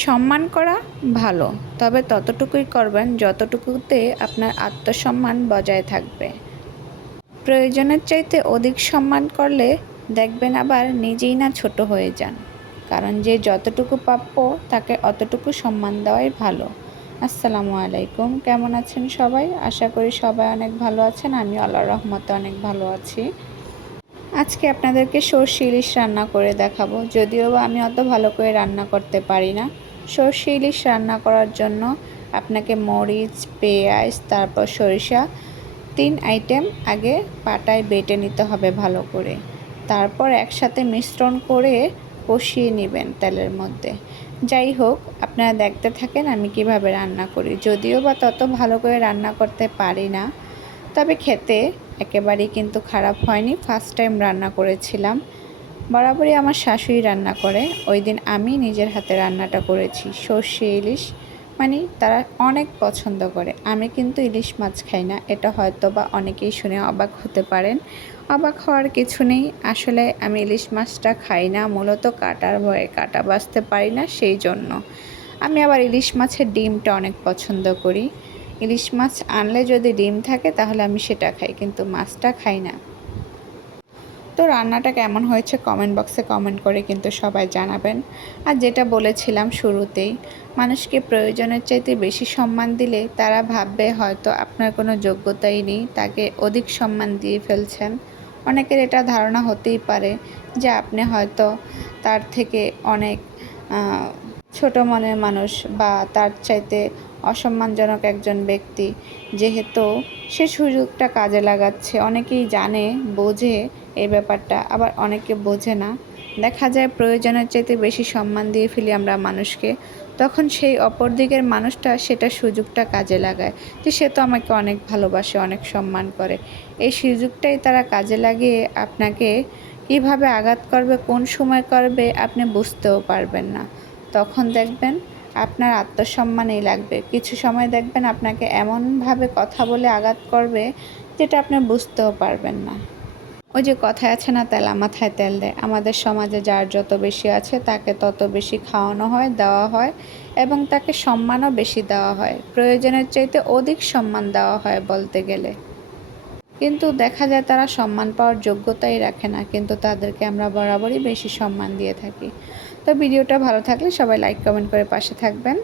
সম্মান করা ভালো, তবে ততটুকুই করবেন যতটুকুতে আপনার আত্মসম্মান বজায় থাকবে। প্রয়োজনের চাইতে অধিক সম্মান করলে দেখবেন আবার নিজেই না ছোট হয়ে যান, কারণ যে যতটুকু প্রাপ্য তাকে অতটুকু সম্মান দেওয়াই ভালো। আসসালামু আলাইকুম, কেমন আছেন সবাই? আশা করি সবাই অনেক ভালো আছেন। আমি আল্লাহর রহমতে অনেক ভালো আছি। আজকে আপনাদেরকে সর্ষে ইলিশ রান্না করে দেখাবো, যদিও বা আমি অত ভালো করে রান্না করতে পারি না। সর্ষে ইলিশ রান্না করার জন্য আপনাকে মরিচ, পেঁয়াজ, তারপর সরিষা 3 আইটেম আগে পাটায় বেটে নিতে হবে ভালো করে। তারপর একসাথে মিশ্রণ করে কষিয়ে নেবেন তেলের মধ্যে। যাই হোক, আপনারা দেখতে থাকেন আমি কিভাবে রান্না করি। যদিও বা তত ভালো করে রান্না করতে পারি না, তবে খেতে একেবারেই কিন্তু খারাপ হয়নি। ফার্স্ট টাইম রান্না করেছিলাম। বরাবরই আমার শাশুড়ি রান্না করে, ওই দিন আমি নিজের হাতে রান্নাটা করেছি। সর্ষে ইলিশ মানে তারা অনেক পছন্দ করে। আমি কিন্তু ইলিশ মাছ খাই না, এটা হয়তো বা অনেকেই শুনে অবাক হতে পারেন। অবাক হওয়ার কিছু নেই, আসলে আমি ইলিশ মাছটা খাই না, মূলত কাটার ভয়ে, কাটা বাছতে পারি না, সেই জন্য। আমি আবার ইলিশ মাছের ডিমটা অনেক পছন্দ করি। ইলিশ মাছ আনলে যদি ডিম থাকে তাহলে আমি সেটা খাই, কিন্তু মাছটা খাই না। তো রান্নাটা কেমন হয়েছে কমেন্ট বক্সে কমেন্ট করে কিন্তু সবাই জানাবেন। আর যেটা বলেছিলাম শুরুতেই, মানুষকে প্রয়োজনের চাইতে বেশি সম্মান দিলে তারা ভাববে হয়তো আপনার কোনো যোগ্যতাই নেই, তাকে অধিক সম্মান দিয়ে ফেলছেন। অনেকের এটা ধারণা হতেই পারে যে আপনি হয়তো তার থেকে অনেক ছোট মনের মানুষ বা তার চাইতে অসম্মানজনক একজন ব্যক্তি, যেহেতু সে সুযোগটা কাজে লাগাচ্ছে। অনেকেই জানে, বোঝে এই ব্যাপারটা, আবার অনেকে বোঝে না। দেখা যায় প্রয়োজনের চাইতে বেশি সম্মান দিয়ে ফেলি আমরা মানুষকে, তখন সেই অপর দিকের মানুষটা সেটা সুযোগটা কাজে লাগায় যে সে তো আমাকে অনেক ভালোবাসে, অনেক সম্মান করে। এই সুযোগটাই তারা কাজে লাগিয়ে আপনাকে কিভাবে আঘাত করবে, কোন সময় করবে আপনি বুঝতেও পারবেন না। তখন দেখবেন আপনার আত্মসম্মানেই লাগবে। কিছু সময় দেখবেন আপনাকে এমনভাবে কথা বলে আঘাত করবে যেটা আপনি বুঝতেও পারবেন না। ওই যে কথায় আছে না, তেলা মাথায় তেল দেয়। আমাদের সমাজে যার যত বেশি আছে তাকে তত বেশি খাওয়ানো হয়, দেওয়া হয়, এবং তাকে সম্মানও বেশি দেওয়া হয়। প্রয়োজনের চাইতে অধিক সম্মান দেওয়া হয় বলতে গেলে। কিন্তু দেখা যায় তারা সম্মান পাওয়ার যোগ্যতাই রাখে না, কিন্তু তাদেরকে আমরা বরাবরই বেশি সম্মান দিয়ে থাকি। তো ভিডিওটা ভালো থাকলে সবাই লাইক কমেন্ট করে পাশে থাকবেন।